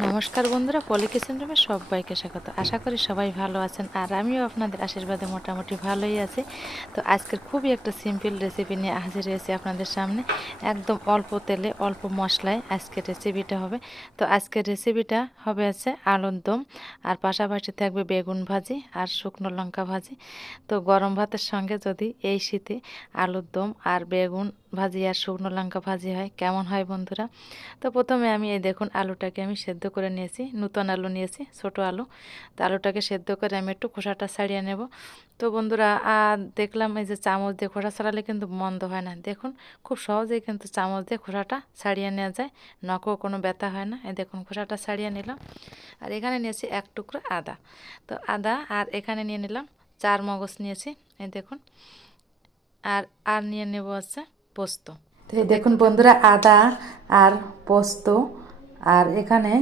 নমস্কার বন্ধুরা, পলি কিচেন রুমে সবাইকে স্বাগত। আশা করি সবাই ভালো আছেন, আর আমিও আপনাদের আশীর্বাদে মোটামুটি ভালোই আছি। তো আজকের খুবই একটা সিম্পল রেসিপি নিয়ে হাজির হয়েছি আপনাদের সামনে। একদম অল্প তেলে অল্প মশলায় আজকের রেসিপিটা হবে। তো আজকের রেসিপিটা হবে আছে আলুর দম, আর পাশাপাশি থাকবে বেগুন ভাজি আর শুকনো লঙ্কা ভাজি। তো গরম ভাতের সঙ্গে যদি এই শীতে আলুর দম আর বেগুন ভাজি আর শুকনো লঙ্কা ভাজি হয়, কেমন হয় বন্ধুরা? তো প্রথমে আমি এই দেখুন আলুটাকে আমি সেদ্ধ করে নিয়েছি, নতুন আলু নিয়েছি, ছোট আলু। তো আলুটাকে সেদ্ধ করে আমি একটু খোসাটা ছাড়িয়ে নেব। তো বন্ধুরা দেখলাম এই যে চামচ দিয়ে খোসা ছাড়ালে কিন্তু মন্দ হয় না। দেখুন খুব সহজেই কিন্তু চামচ দিয়ে খোসাটা ছাড়িয়ে নেওয়া যায়, নখেও কোনো ব্যথা হয় না। এই দেখুন খোসাটা ছাড়িয়ে নিলাম। আর এখানে নিয়েছি এক টুকরো আদা। তো আদা, আর এখানে নিয়ে নিলাম চার মগজ নিয়েছি, এই দেখুন। আর আর নিয়ে নেব আছে পোস্ত। তো এই দেখুন বন্ধুরা, আদা আর পোস্ত, আর এখানে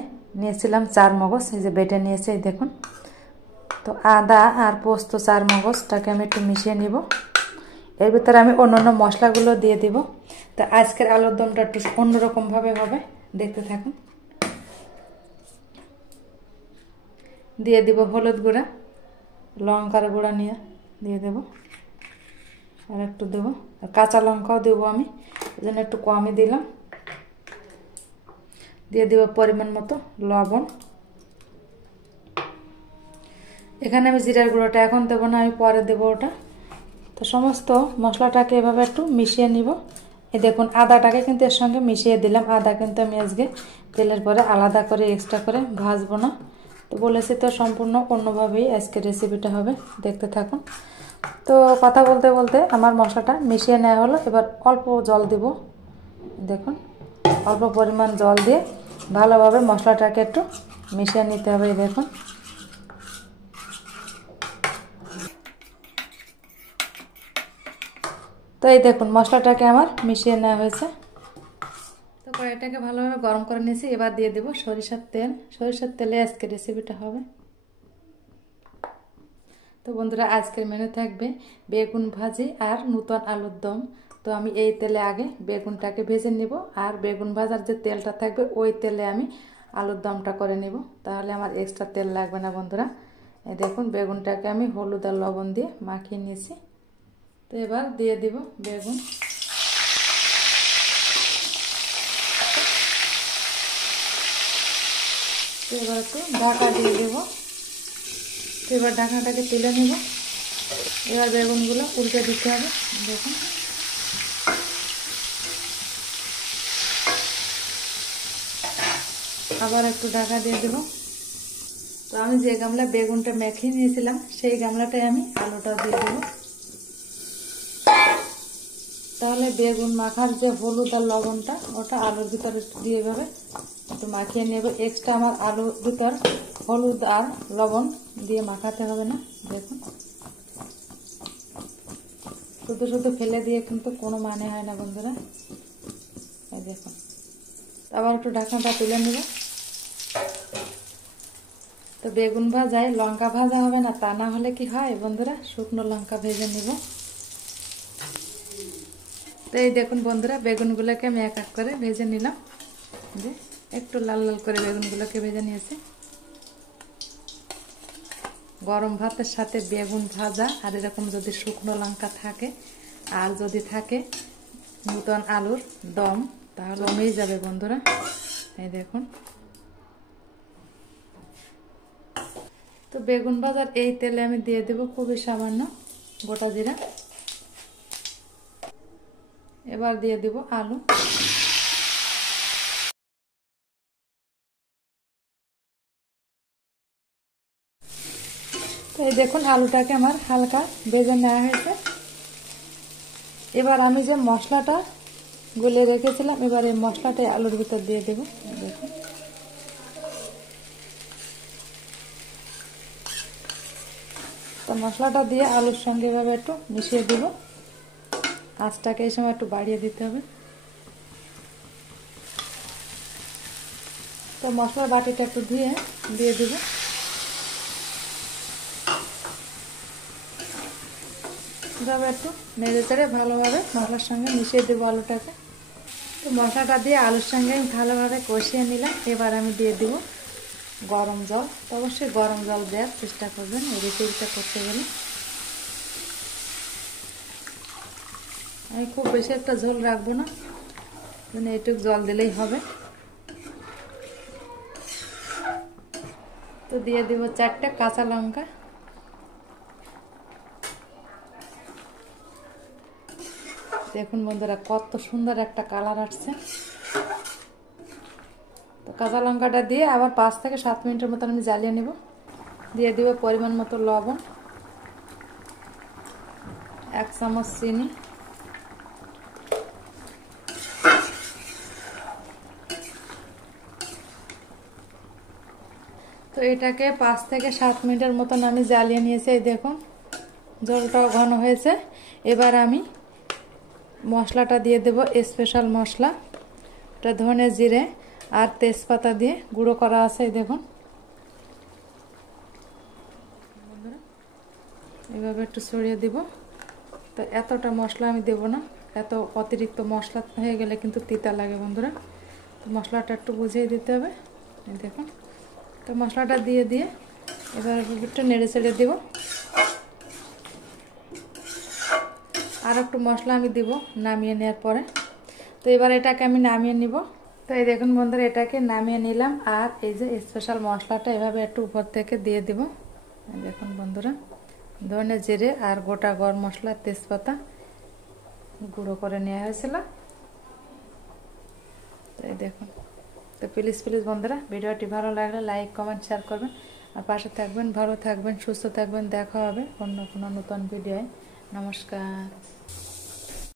নিয়েছিলাম চার মগজ, এই যে বেটে নিয়েছে, এই দেখুন। তো আদা আর পোস্ত চার মগজটাকে আমি একটু মিশিয়ে নিব। এর ভিতরে আমি অন্য মশলাগুলো দিয়ে দিব। তো আজকের আলুর দমটা একটু অন্যরকমভাবে হবে, দেখতে থাকুন। দিয়ে দিব হলুদ গুঁড়া, লঙ্কার গুঁড়া নিয়ে দিয়ে দেব, আর একটু দেবো কাঁচা লঙ্কাও দেবো আমি, এই জন্য একটু কমই দিলাম। দিয়ে দিব পরিমাণ মতো লবণ। এখানে আমি জিরার গুঁড়োটা এখন দেবো না, আমি পরে দেবো ওটা। তো সমস্ত মশলাটাকে এভাবে একটু মিশিয়ে নিব। এই দেখুন আদাটাকে কিন্তু এর সঙ্গে মিশিয়ে দিলাম। আদা কিন্তু আমি আজকে তেলের পরে আলাদা করে এক্সট্রা করে ভাজবো না। তো বলেছি তো সম্পূর্ণ অন্যভাবেই আজকের রেসিপিটা হবে, দেখতে থাকুন। তো কথা বলতে বলতে আমার মশলাটা মিশিয়ে নেওয়া হলো। এবার অল্প জল দিব, দেখুন অল্প পরিমাণ জল দিয়ে ভালোভাবে মশলাটাকে একটু মিশিয়ে নিতে হবে। দেখুন তো এই দেখুন মশলাটাকে আমার মিশিয়ে নেওয়া হয়েছে। তো কড়াইটাকে ভালোভাবে গরম করে নিয়েছি। এবার দিয়ে দেব সরিষার তেল। সরিষার তেলে আজকে রেসিপিটা হবে। তো বন্ধুরা, আজকের মেনু থাকবে বেগুন ভাজি আর নতুন আলুর দম। তো আমি এই তেলে আগে বেগুনটাকে ভেজে নিব, আর বেগুন ভাজার যে তেলটা থাকবে ওই তেলে আমি আলুর দমটা করে নিব, তাহলে আমার এক্সট্রা তেল লাগবে না বন্ধুরা। এই দেখুন বেগুনটাকে আমি হলুদ আর লবণ দিয়ে মাখিয়ে নিয়েছি। তো এবার দিয়ে দিব বেগুন। তো এবার একটু ঢাকা দিয়ে দেবো। তো এবার ঢাকনাটাকে তুলে নেব। এবার বেগুনগুলো উল্টে দিতে হবে, দেখুন। আবার একটু ঢাকা দিয়ে দেব। তো আমি যে গামলা বেগুনটা মেখে নিয়েছিলাম সেই গামলাটায় আমি আলুটা দিয়ে দেব। তাহলে বেগুন মাখার যে হলুদ আর লবণটা ওটা আলুর ভিতরে দিয়ে এভাবে একটু মাখিয়ে নেবে। এক্সট্রা আমার আলুর ভিতর হলুদ আর লবণ দিয়ে মাখাতে হবে না। দেখুন শুধু শুধু ফেলে দিয়ে কিন্তু কোনো মানে হয় না বন্ধুরা। এই দেখুন আবার একটু ঢাকনাটা তুলে নেব। তো বেগুন ভাজায় লঙ্কা ভাজা হবে না, তা না হলে কি হয় বন্ধুরা, শুকনো লঙ্কা ভেজে নেব। তো এই দেখুন বন্ধুরা, বেগুনগুলোকে আমি এক এক করে ভেজে নিলাম, যে একটু লাল লাল করে বেগুনগুলোকে ভেজে নিয়েছি। গরম ভাতের সাথে বেগুন ভাজা আর এরকম যদি শুকনো লঙ্কা থাকে, আর যদি থাকে নতুন আলুর দম, তাহলে জমেই যাবে বন্ধুরা। এই দেখুন। তো বেগুন ভাজার এই তেলে আমি দিয়ে দেব খুবই সামান্য গোটা জিরা। এবার দিয়ে দেব আলু। তো এই দেখুন আলুটাকে আমার হালকা ভেজে নেওয়া হয়েছে। এবার আমি যে মশলাটা গুলে রেখেছিলাম, এবার এই মশলাটাই আলুর ভিতর দিয়ে দেব। দেখুন তো মশলাটা দিয়ে আলুর সঙ্গে এভাবে একটু মিশিয়ে দেব। আঁচটাকে এই সময় একটু বাড়িয়ে দিতে হবে। তো মশলার বাটিটা একটু ধুয়ে দিয়ে দেব। এভাবে একটু নেড়ে চেড়ে ভালোভাবে মশলার সঙ্গে মিশিয়ে দেবো আলুটাকে। তো মশলাটা দিয়ে আলুর সঙ্গে আমি ভালোভাবে কষিয়ে নিলাম। এবার আমি দিয়ে দেব গরম জল, তো অবশ্যই গরম জল দেওয়ার চেষ্টা করবেন এই রেসিপিটা করতে গেলে। আমি খুব বেশি একটা ঝোল রাখবো না, মানে এইটুকু জল দিলেই হবে। তো দিয়ে দিব 4টা কাঁচা লঙ্কা। দেখুন বন্ধুরা কত সুন্দর একটা কালার আসছে। তো কাঁচা লঙ্কাটা দিয়ে আবার 5 থেকে 7 মিনিটের মতো আমি জ্বালিয়ে নেব। দিয়ে দিব পরিমাণ মতো লবণ, 1 চামচ চিনি, তো এটাকে 5 থেকে 7 মিনিটের মতন আমি জ্বালিয়ে নিয়েছি। এই দেখুন জলটাও ঘন হয়েছে। এবার আমি মশলাটা দিয়ে দেব, স্পেশাল মশলা, এটা ধনে জিরে আর তেজপাতা দিয়ে গুঁড়ো করা আছে। এই দেখুন এভাবে একটু ছড়িয়ে দিব। তো এতটা মশলা আমি দেব না, এত অতিরিক্ত মশলা হয়ে গেলে কিন্তু তিতা লাগে বন্ধুরা। তো মশলাটা একটু বুঝিয়ে দিতে হবে। এই দেখুন, তো মশলাটা দিয়ে এবার একটু নেড়ে চেড়ে দেব। আর একটু মশলা আমি দিব নামিয়ে নেওয়ার পরে। তো এবার এটাকে আমি নামিয়ে নিব। তো এই দেখুন বন্ধুরা এটাকে নামিয়ে নিলাম। আর এই যে স্পেশাল মশলাটা এভাবে একটু উপর থেকে দিয়ে দিব। দেখুন বন্ধুরা ধনে জিরে আর গোটা গরম মশলা তেজপাতা গুঁড়ো করে নেওয়া হয়েছিল। তো এই দেখুন, তো প্লিজ বন্ধুরা ভিডিওটি ভালো লাগলে লাইক কমেন্ট শেয়ার করবেন আর পাশে থাকবেন। ভালো থাকবেন, সুস্থ থাকবেন। দেখা হবে অন্য কোনো নতুন ভিডিওয়। নমস্কার।